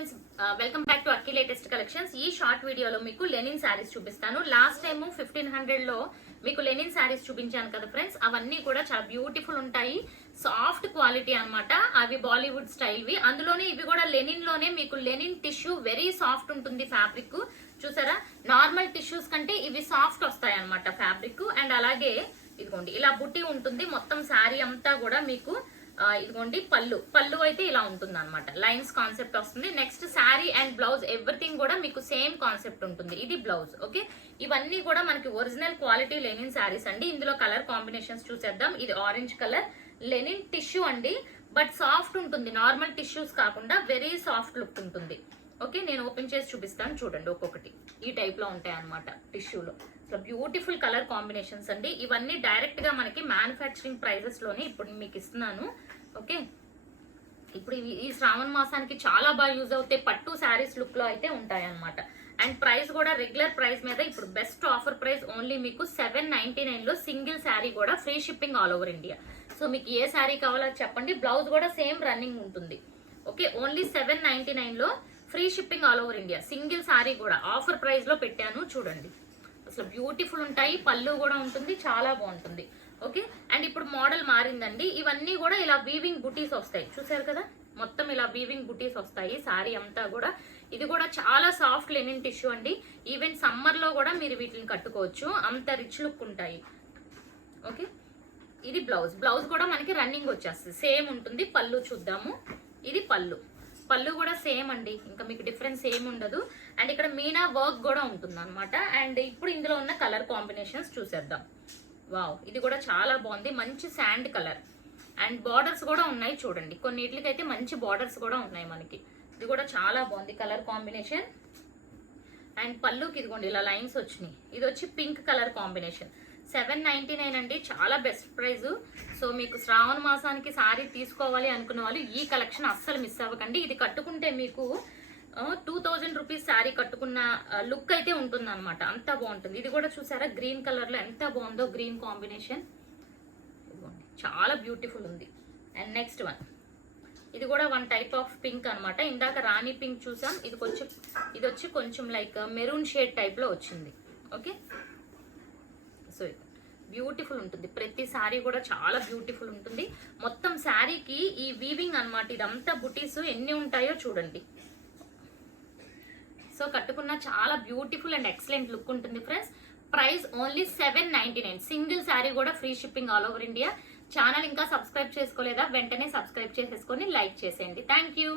Friends, welcome back to Akki latest collections. ఈ short వీడియోలో మీకు లెనిన్ శారీస్ చూపిస్తాను. లాస్ట్ టైం 1500 లో మీకు లెనిన్ శారీస్ చూపించాను కదా ఫ్రెండ్స్. అవన్నీ కూడా చాలా బ్యూటిఫుల్ ఉంటాయి, సాఫ్ట్ క్వాలిటీ అన్నమాట. అవి బాలీవుడ్ స్టైల్ వి. అందులోనే ఇవి కూడా లెనిన్ లోనే మీకు లెనిన్ టిష్యూ వెరీ సాఫ్ట్ ఉంటుంది ఫ్యాబ్రిక్. చూసారా, నార్మల్ టిష్యూస్ కంటే ఇవి సాఫ్ట్ వస్తాయి అన్నమాట ఫ్యాబ్రిక్. అండ్ అలాగే ఇదిగోండి ఇలా బుట్టి ఉంటుంది మొత్తం శారీ అంతా కూడా మీకు. ఇదిగోండి పళ్ళు అయితే ఇలా ఉంటుంది అనమాట. లైన్స్ కాన్సెప్ట్ వస్తుంది. Next sari and blouse everything కూడా మీకు సేమ్ కాన్సెప్ట్ ఉంటుంది. ఇది బ్లౌజ్. ఓకే, ఇవన్నీ కూడా మనకి ఒరిజినల్ క్వాలిటీ లెనిన్ శారీస్ అండి. ఇందులో కలర్ కాంబినేషన్స్ చూసేద్దాం. ఇది ఆరెంజ్ కలర్ లెనిన్ టిష్యూ అండి, బట్ సాఫ్ట్ ఉంటుంది. నార్మల్ టిష్యూస్ కాకుండా వెరీ సాఫ్ట్ లుక్ ఉంటుంది. ఓకే, నేను ఓపెన్ చేసి చూపిస్తాను చూడండి. ఒక్కొక్కటి ఈ టైప్ లో ఉంటాయి అనమాట టిష్యూలో. సో బ్యూటిఫుల్ కలర్ కాంబినేషన్స్ అండి. ఇవన్నీ డైరెక్ట్ గా మనకి మ్యానుఫ్యాక్చరింగ్ ప్రైజెస్ లోనే ఇప్పుడు మీకు ఇస్తున్నాను. ఓకే, ఇప్పుడు ఈ శ్రావణ మాసానికి చాలా బాగా యూజ్ అవుతాయి. పట్టు శారీస్ లుక్ లో అయితే ఉంటాయి అనమాట. అండ్ ప్రైస్ కూడా రెగ్యులర్ ప్రైస్ మీద ఇప్పుడు బెస్ట్ ఆఫర్ ప్రైస్ ఓన్లీ మీకు 799 లో సింగిల్ శారీ కూడా free shipping all over India. So మీకు ఏ శారీ కావాలో చెప్పండి. బ్లౌజ్ కూడా సేమ్ రన్నింగ్ ఉంటుంది. ఓకే, ఓన్లీ 799 లో free shipping all over India. Single sari కూడా ఆఫర్ ప్రైస్ లో పెట్టాను చూడండి. అసలు బ్యూటిఫుల్ ఉంటాయి. పళ్ళు కూడా ఉంటుంది, చాలా బాగుంటుంది. ఓకే, అండ్ ఇప్పుడు మోడల్ మారిందండి. ఇవన్నీ కూడా ఇలా వీవింగ్ బుటీస్ వస్తాయి. చూసారు కదా, మొత్తం ఇలా వీవింగ్ బుటీస్ వస్తాయి శారీ అంతా కూడా. ఇది కూడా చాలా సాఫ్ట్ లెనిన్ టిష్యూ అండి. ఈవెన్ సమ్మర్ లో కూడా మీరు వీటిని కట్టుకోవచ్చు, అంత రిచ్ లుక్ ఉంటాయి. ఓకే, ఇది బ్లౌజ్ కూడా మనకి రన్నింగ్ వచ్చేస్తుంది, సేమ్ ఉంటుంది. పళ్ళు చూద్దాము. ఇది పళ్ళు కూడా సేమ్ అండి, ఇంకా మీకు డిఫరెన్స్ ఏమి ఉండదు. అండ్ ఇక్కడ మీనా వర్క్ కూడా ఉంటుంది అనమాట. అండ్ ఇప్పుడు ఇందులో ఉన్న కలర్ కాంబినేషన్స్ చూసేద్దాం. వావ్, ఇది కూడా చాలా బాగుంది, మంచి శాండ్ కలర్. అండ్ బార్డర్స్ కూడా ఉన్నాయి చూడండి. కొన్నిట్లకైతే మంచి బార్డర్స్ కూడా ఉన్నాయి మనకి. ఇది కూడా చాలా బాగుంది కలర్ కాంబినేషన్. అండ్ పళ్ళుకి ఇదిగోండి ఇలా లైన్స్ వచ్చినాయి. ఇది వచ్చి పింక్ కలర్ కాంబినేషన్. 799 అండి, చాలా బెస్ట్ ప్రైస్. సో మీకు శ్రావణ మాసానికి సారీ తీసుకోవాలి అనుకున్న వాళ్ళు ఈ కలెక్షన్ అస్సలు మిస్ అవ్వకండి. ఇది కట్టుకుంటే మీకు 2000 రూపీస్ శారీ కట్టుకున్న లుక్ అయితే ఉంటుంది అనమాట. అంత బాగుంటుంది. ఇది కూడా చూసారా, గ్రీన్ కలర్ లో ఎంత బాగుందో గ్రీన్ కాంబినేషన్. చాలా బ్యూటిఫుల్ ఉంది. అండ్ నెక్స్ట్ వన్, ఇది కూడా వన్ టైప్ ఆఫ్ పింక్ అనమాట. ఇందాక రాణి పింక్ చూసాం, ఇది వచ్చి కొంచెం లైక్ మెరూన్ షేడ్ టైప్ లో వచ్చింది. ఓకే, సో బ్యూటిఫుల్ ఉంటుంది. ప్రతి శారీ కూడా చాలా బ్యూటిఫుల్ ఉంటుంది. మొత్తం శారీకి ఈ వీవింగ్ అనమాట. ఇదంతా బుటీస్ ఎన్ని ఉంటాయో చూడండి. సో కట్టుకున్న చాలా బ్యూటిఫుల్ అండ్ ఎక్సలెంట్ లుక్ ఉంటుంది friends. Price only 799. Single sari కూడా free shipping all over India. Channel ఇంకా సబ్స్క్రైబ్ చేసుకోలేదా, వెంటనే సబ్స్క్రైబ్ చేసేసుకొని లైక్ చేసేయండి. Thank you.